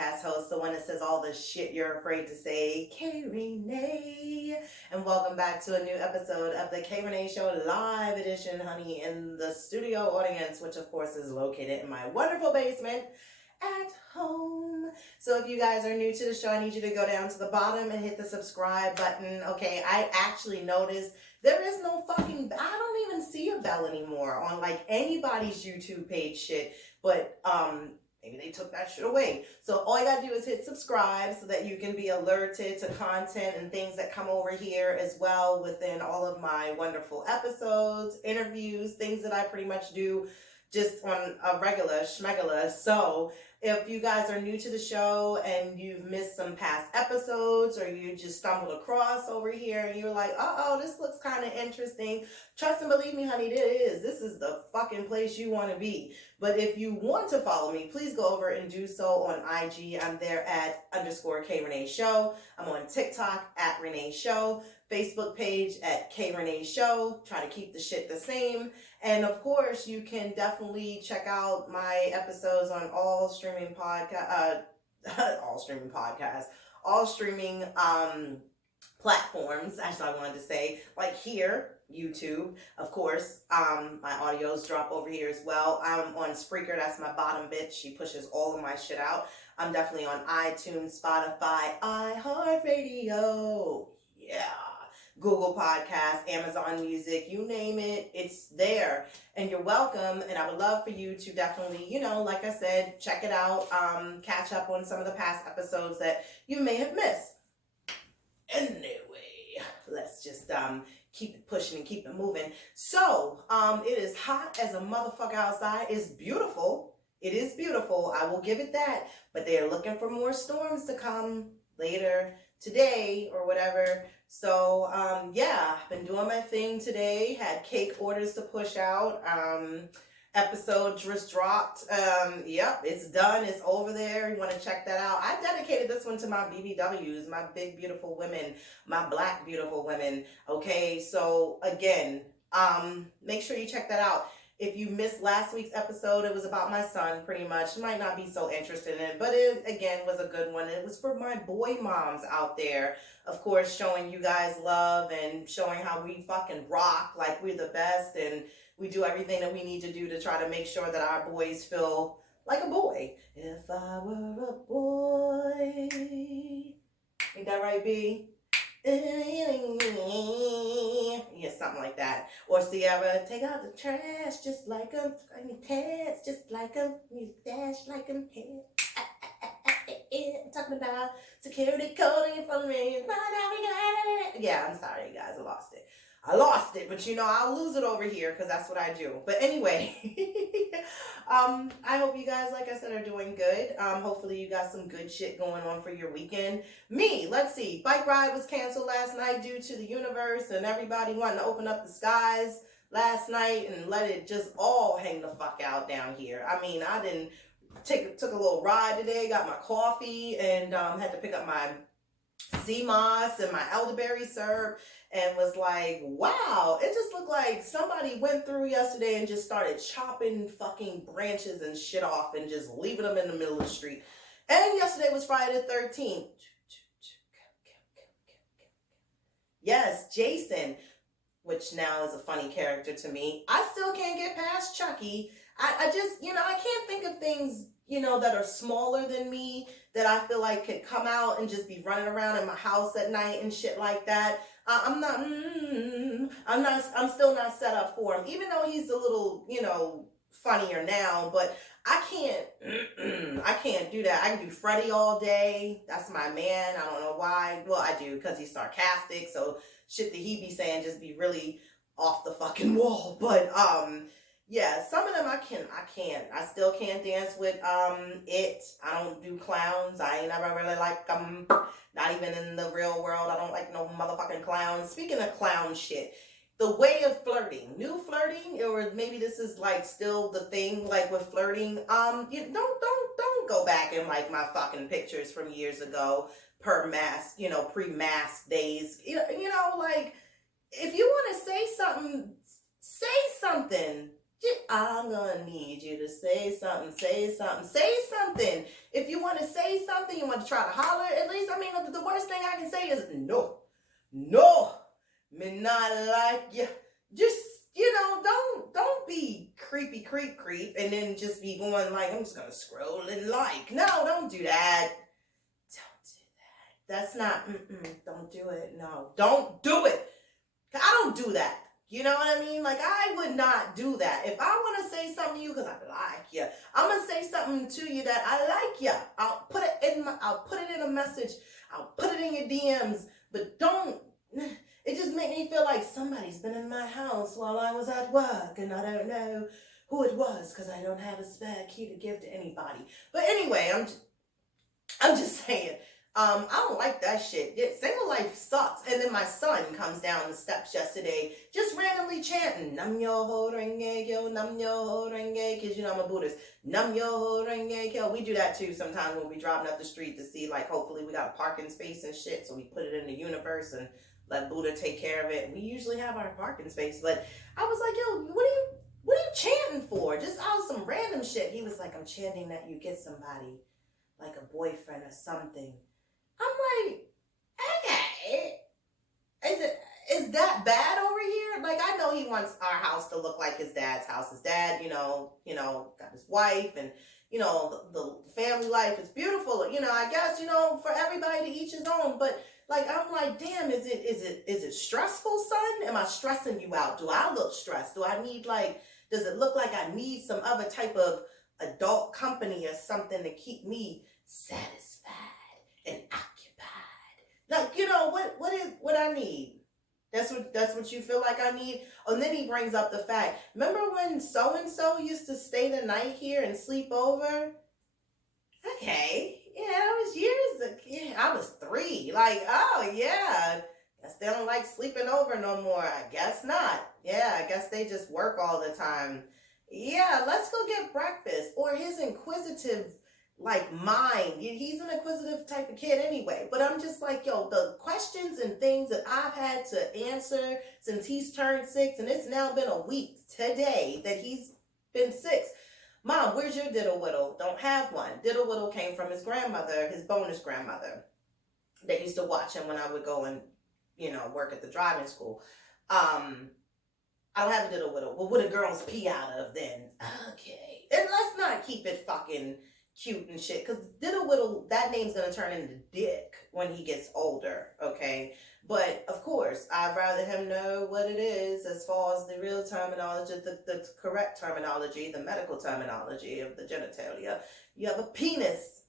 podcast host, the one that says all the shit you're afraid to say, Rene. And welcome back to a new episode of the Rene Show live edition, honey, in the studio audience, which of course is located in my wonderful basement at home. So if you guys are new to the show, I need you to go down to the bottom and hit the subscribe button. Okay, I actually noticed there is no fucking, I don't even see a bell anymore on like anybody's YouTube page shit, but maybe they took that shit away. So all you gotta do is hit subscribe so that you can be alerted to content and things that come over here as well within all of my wonderful episodes, interviews, things that I pretty much do just on a regular schmegula. So if you guys are new to the show and you've missed some past episodes or you just stumbled across over here and you're like, this looks kind of interesting, trust and believe me, honey, this is the fucking place you want to be. But if you want to follow me, please go over and do so on IG. I'm there at _KReneShow. I'm on TikTok at Rene Show, Facebook page at KReneShow. Try to keep the shit the same. And of course, you can definitely check out my episodes on all streaming platforms, as I wanted to say, like here, YouTube, of course. My audios drop over here as well. I'm on Spreaker, that's my bottom bitch. She pushes all of my shit out. I'm definitely on iTunes, Spotify, iHeartRadio, yeah. Google Podcasts, Amazon Music, you name it, it's there. And you're welcome. And I would love for you to definitely, like I said, check it out. Catch up on some of the past episodes that you may have missed. Anyway, let's just keep it pushing and keep it moving. So, it is hot as a motherfucker outside. It's beautiful. It is beautiful. I will give it that. But they're looking for more storms to come later today or whatever. So, I've been doing my thing today. Had cake orders to push out. Episode just dropped. Yep, it's done. It's over there. You want to check that out? I dedicated this one to my BBWs, my big, beautiful women, my black, beautiful women. Okay, so again, make sure you check that out. If you missed last week's episode, it was about my son, pretty much. You might not be so interested in it, but it, again, was a good one. It was for my boy moms out there. Of course, showing you guys love and showing how we fucking rock like we're the best and we do everything that we need to do to try to make sure that our boys feel like a boy. If I were a boy. Ain't that right, B? Yeah, something like that. Or Sierra, take out the trash just like them, pants just like them, dash like them, I'm talking about security code in front of me. Yeah, I'm sorry, you guys, I lost it, but I'll lose it over here because that's what I do. But anyway, I hope you guys, like I said, are doing good. Hopefully you got some good shit going on for your weekend. Me, let's see. Bike ride was canceled last night due to the universe and everybody wanting to open up the skies last night and let it just all hang the fuck out down here. I mean, I didn't took a little ride today, got my coffee, and had to pick up my sea moss and my elderberry syrup, and was like, wow, it just looked like somebody went through yesterday and just started chopping fucking branches and shit off and just leaving them in the middle of the street. And yesterday was Friday the 13th. Yes, Jason, which now is a funny character to me. I still can't get past Chucky. I just, I can't think of things, that are smaller than me that I feel like could come out and just be running around in my house at night and shit like that. I'm still not set up for him, even though he's a little, funnier now, but I can't do that. I can do Freddy all day. That's my man. I don't know why. Well, I do because he's sarcastic. So shit that he be saying just be really off the fucking wall. But, yeah, some of them I can't. I still can't dance with it. I don't do clowns. I ain't never really like them. Not even in the real world. I don't like no motherfucking clowns. Speaking of clown shit, the way of flirting, new flirting, or maybe this is like still the thing, like with flirting. You don't go back and like my fucking pictures from years ago, pre-mask days. Like if you want to say something. I'm gonna need you to say something, say something, say something. If you want to say something, you want to try to holler, at least, I mean, the worst thing I can say is no. No, me not like you. Just, don't be creepy, creep, and then just be going like, I'm just gonna scroll and like. No, don't do that. Don't do that. That's not, don't do it. No, don't do it. I don't do that. You know what I mean? Like, I would not do that. If I want to say something to you because I like you, I'm gonna say something to you that I like you. I'll put it in a message. I'll put it in your DMs. But don't. It just made me feel like somebody's been in my house while I was at work, and I don't know who it was because I don't have a spare key to give to anybody. But anyway, I'm just saying. I don't like that shit. Single life sucks. And then my son comes down the steps yesterday, just randomly chanting, Nam yo ho renge kyo, Nam yo ho renge, because I'm a Buddhist. Nam yo ho renge kyo. We do that too sometimes when we driving up the street to see, like, hopefully we got a parking space and shit, so we put it in the universe and let Buddha take care of it. We usually have our parking space, but I was like, yo, what are you chanting for? Just out some random shit. He was like, I'm chanting that you get somebody, like a boyfriend or something. I'm like, okay, is that bad over here? Like, I know he wants our house to look like his dad's house. His dad, got his wife, and the family life is beautiful. I guess for everybody to each his own. But like, I'm like, damn, is it stressful, son? Am I stressing you out? Do I look stressed? Do I need does it look like I need some other type of adult company or something to keep me satisfied and occupied? Like, what I need? That's what you feel like I need? Oh, and then he brings up the fact, remember when so-and-so used to stay the night here and sleep over? Okay. Yeah, that was years ago. Yeah, I was 3. Like, oh yeah. Guess they don't like sleeping over no more. I guess not. Yeah, I guess they just work all the time. Yeah, let's go get breakfast. Or his inquisitive mind. He's an inquisitive type of kid anyway. But I'm just like, yo, the questions and things that I've had to answer since he's turned 6, and it's now been a week today that he's been 6. Mom, where's your diddle whittle? Don't have one. Diddle whittle came from his grandmother, his bonus grandmother, that used to watch him when I would go and, work at the driving school. I don't have a diddle whittle. Well, what do girls pee out of then? Okay. And let's not keep it fucking cute and shit, because diddle whittle, that name's gonna turn into dick when he gets older, okay? But of course, I'd rather him know what it is as far as the real terminology, the correct terminology, the medical terminology of the genitalia. You have a penis,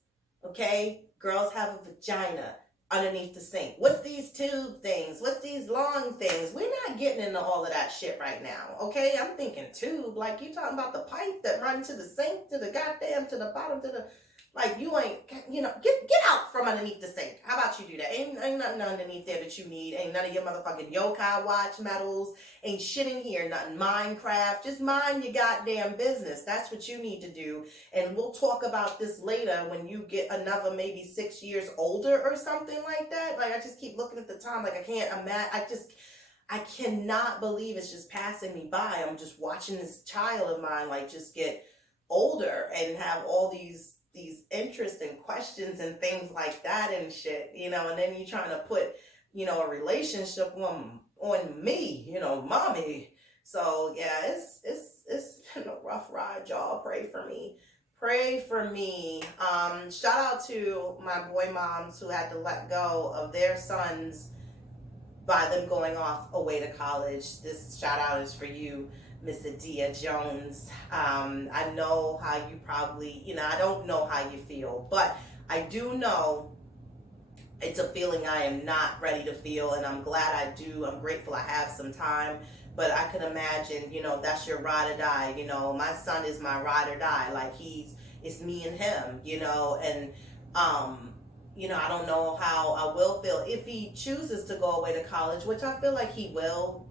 okay? Girls have a vagina underneath the sink. What's these tube things? What's these long things? We're not getting into all of that shit right now, okay? I'm thinking tube, like you talking about the pipe that runs to the sink, to the goddamn, to the bottom, to the, like, you ain't, get out from underneath the sink. How about you do that? Ain't nothing underneath there that you need. Ain't none of your motherfucking yokai watch medals. Ain't shit in here, nothing Minecraft. Just mind your goddamn business. That's what you need to do. And we'll talk about this later when you get another maybe 6 years older or something like that. Like, I just keep looking at the time, like, I can't imagine. I cannot believe it's just passing me by. I'm just watching this child of mine, like, just get older and have all these interesting questions and things like that and shit, and then you're trying to put, a relationship on me, mommy. So yeah, it's been a rough ride, y'all. Pray for me. Pray for me. Shout out to my boy moms who had to let go of their sons by them going off away to college. This shout out is for you, Miss Adia Jones. I know how you probably, I don't know how you feel, but I do know it's a feeling I am not ready to feel, and I'm glad I do. I'm grateful I have some time, but I could imagine, that's your ride or die. My son is my ride or die. Like, it's me and him, and I don't know how I will feel if he chooses to go away to college, which I feel like he will,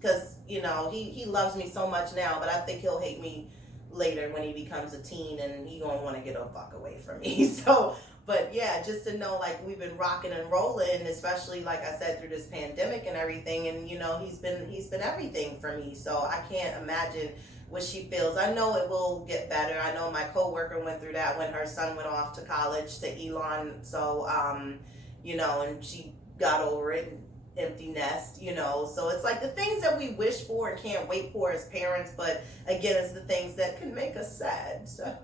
because, he loves me so much now, but I think he'll hate me later when he becomes a teen, and he gonna want to get a fuck away from me. So, but yeah, just to know, like, we've been rocking and rolling, especially, like I said, through this pandemic and everything, and, he's been everything for me. So I can't imagine what she feels. I know it will get better. I know my coworker went through that when her son went off to college to Elon. So, and she got over it. Empty nest, so it's like the things that we wish for and can't wait for as parents, but again, it's the things that can make us sad. So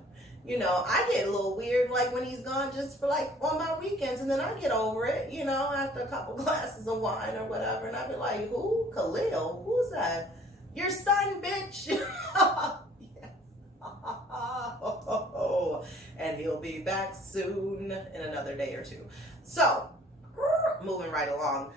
I get a little weird like when he's gone just for like on my weekends, and then I get over it, after a couple glasses of wine or whatever, and I be like, who? Khalil? Who's that? Your son, bitch. Yes. And he'll be back soon in another day or two. So moving right along.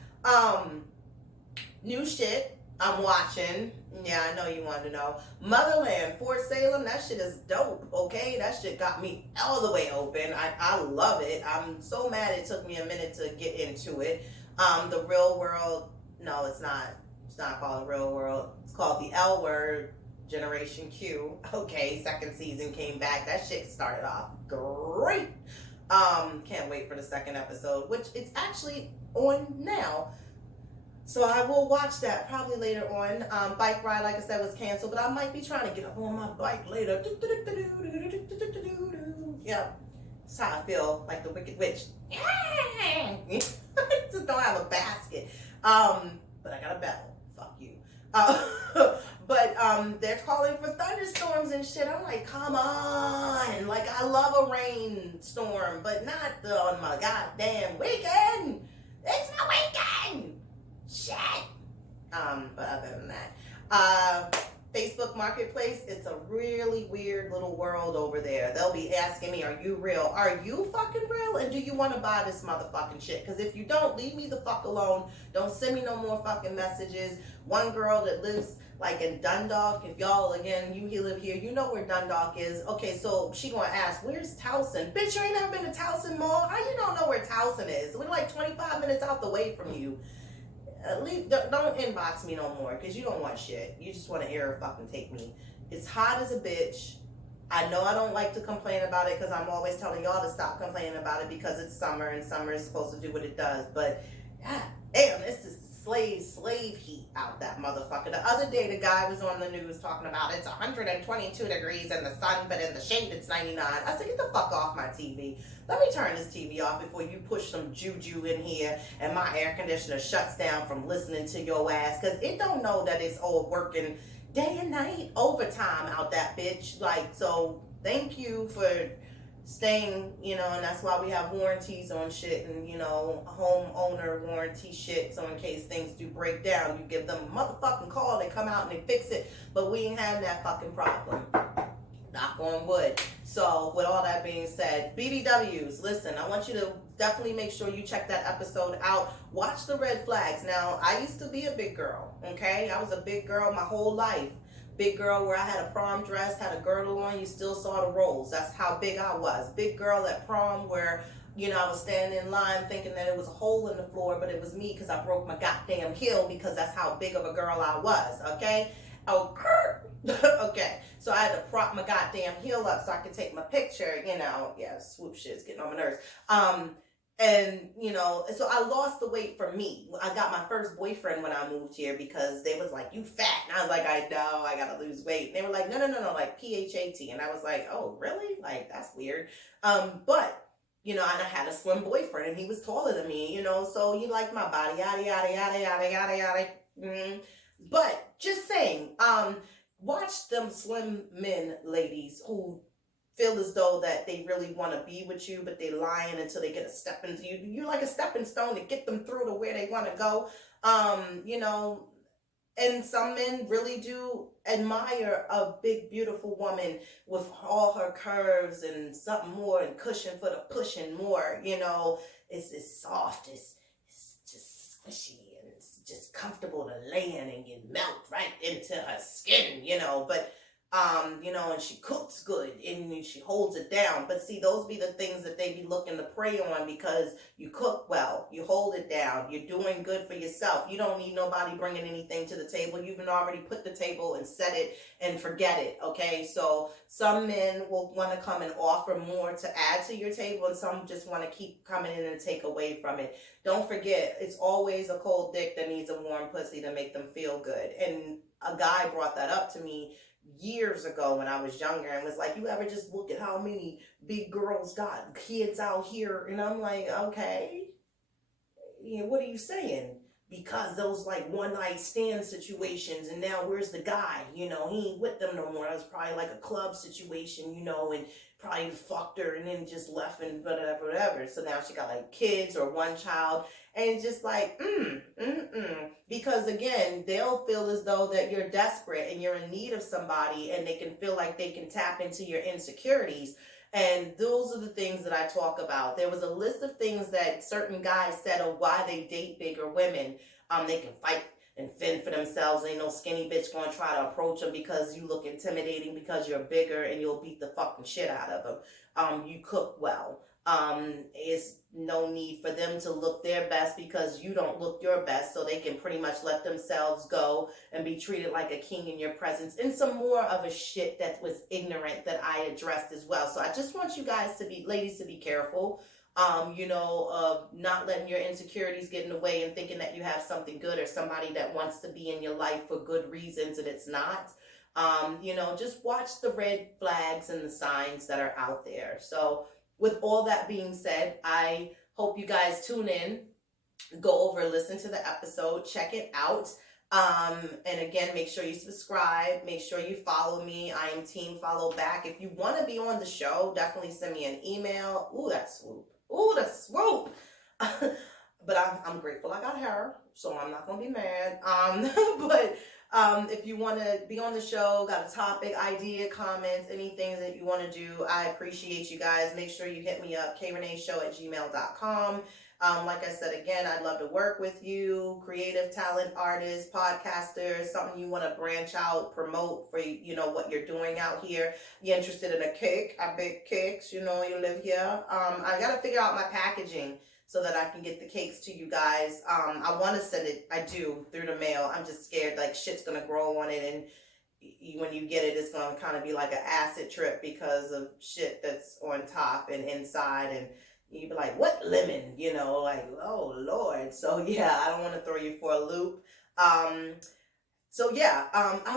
New shit I'm watching. Yeah, I know you wanted to know. Motherland, Fort Salem, that shit is dope, okay? That shit got me all the way open. I love it. I'm so mad it took me a minute to get into it. The Real World, no, it's not. It's not called The Real World. It's called The L Word, Generation Q. Okay, second season came back. That shit started off great. Can't wait for the second episode, which it's actually on now. So I will watch that probably later on. Bike ride, like I said, was canceled, but I might be trying to get up on my bike later. Yeah, that's how I feel, like the Wicked Witch. Just don't have a basket. But I got a bell. Fuck you. But they're calling for thunderstorms and shit. I'm like, come on. Like, I love a rainstorm, but not on my goddamn weekend. It's my weekend. Shit. But other than that, Facebook Marketplace, it's a really weird little world over there. They'll be asking me, are you real? Are you fucking real? And do you want to buy this motherfucking shit? Because if you don't, leave me the fuck alone. Don't send me no more fucking messages. One girl that lives like in Dundalk, if y'all, again, you live here, you know where Dundalk is. Okay, so she gonna ask, where's Towson? Bitch, you ain't never been to Towson Mall? How you don't know where Towson is? We're like 25 minutes out the way from you. Don't inbox me no more, because you don't want shit. You just want to air fucking take me. It's hot as a bitch. I know I don't like to complain about it, because I'm always telling y'all to stop complaining about it, because it's summer, and summer is supposed to do what it does. But, God damn, this is slave heat out that motherfucker. The other day, the guy was on the news talking about it's 122 degrees in the sun, but in the shade it's 99. I said, get the fuck off my TV. Let me turn this TV off before you push some juju in here and my air conditioner shuts down from listening to your ass, because it don't know that it's all working day and night, overtime out that bitch. Like, so thank you for staying, and that's why we have warranties on shit and, homeowner warranty shit. So in case things do break down, you give them a motherfucking call, they come out and they fix it. But we ain't having that fucking problem. Knock on wood. So with all that being said, BBWs, listen, I want you to definitely make sure you check that episode out. Watch the red flags. Now, I used to be a big girl, okay? I was a big girl my whole life. Big girl where I had a prom dress, had a girdle on, you still saw the rolls. That's how big I was. Big girl at prom where, I was standing in line thinking that it was a hole in the floor, but it was me because I broke my goddamn heel, because that's how big of a girl I was, okay? Okay, so I had to prop my goddamn heel up so I could take my picture, yeah, swoop shit's getting on my nerves. And, so I lost the weight for me. I got my first boyfriend when I moved here, because they was like, you fat. And I was like, I know, I gotta lose weight. And they were like, no, like PHAT. And I was like, oh, really? Like, that's weird. But, and I had a slim boyfriend and he was taller than me, so he liked my body, yada, yada, yada, yada, yada, yada. But just saying, watch them slim men, ladies, who feel as though that they really want to be with you, but they lying until they get a step into you. You're like a stepping stone to get them through to where they want to go. And some men really do admire a big, beautiful woman with all her curves and something more and cushion for the pushing more. It's soft, it's just squishy, and it's just comfortable to lay in, and you melt right into her skin, but and she cooks good and she holds it down. But see, those be the things that they be looking to prey on, because you cook well, you hold it down, you're doing good for yourself. You don't need nobody bringing anything to the table. You've already put the table and set it and forget it, okay? So some men will want to come and offer more to add to your table, and some just want to keep coming in and take away from it. Don't forget, it's always a cold dick that needs a warm pussy to make them feel good. And a guy brought that up to me years ago when I was younger and was like, you ever just look at how many big girls got kids out here? And I'm like, okay, what are you saying? Because those like one night stand situations, and now where's the guy? He ain't with them no more. It was probably like a club situation, and probably fucked her and then just left and whatever, whatever. So now she got like kids or one child, and it's just like, because again, they'll feel as though that you're desperate and you're in need of somebody, and they can feel like they can tap into your insecurities. And those are the things that I talk about. There was a list of things that certain guys said of why they date bigger women. They can fight and fend for themselves. Ain't no skinny bitch gonna try to approach them because you look intimidating because you're bigger, and you'll beat the fucking shit out of them. You cook well. It's no need for them to look their best because you don't look your best, so they can pretty much let themselves go and be treated like a king in your presence, and some more of a shit that was ignorant that I addressed as well. So I just want you guys to be, ladies, to be careful, not letting your insecurities get in the way and thinking that you have something good or somebody that wants to be in your life for good reasons, and it's not. Just watch the red flags and the signs that are out there. So with all that being said, I hope you guys tune in, go over, listen to the episode, check it out. And again, make sure you subscribe, make sure you follow me. I am team follow back. If you want to be on the show, definitely send me an email. Ooh, that swoop. Ooh, the swoop. But I'm grateful I got her, so I'm not gonna be mad. But if you want to be on the show, got a topic, idea, comments, anything that you want to do, I appreciate you guys. Make sure you hit me up, KReneShow@gmail.com. Like I said, again, I'd love to work with you, creative talent, artists, podcasters, something you want to branch out, promote for, what you're doing out here. You're interested in a cake? I bake cakes, you live here. I got to figure out my packaging so that I can get the cakes to you guys. I want to send it, I do, through the mail. I'm just scared like shit's going to grow on it, and when you get it, it's going to kind of be like an acid trip because of shit that's on top and inside, and you'd be like, what lemon? Like, oh Lord. So yeah, I don't want to throw you for a loop. I'll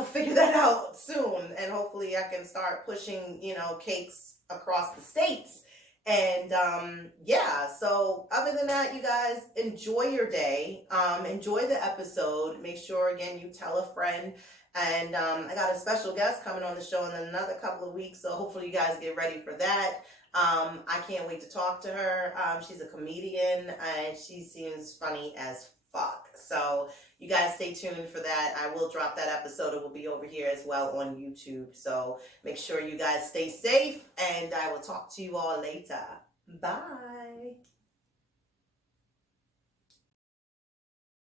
figure that out soon, and hopefully I can start pushing, cakes across the states. And so other than that, you guys enjoy your day. Enjoy the episode. Make sure, again, you tell a friend. And I got a special guest coming on the show in another couple of weeks, so hopefully you guys get ready for that. I can't wait to talk to her. She's a comedian, and she seems funny as fuck. So you guys stay tuned for that. I will drop that episode. It will be over here as well on YouTube. So make sure you guys stay safe, and I will talk to you all later. Bye.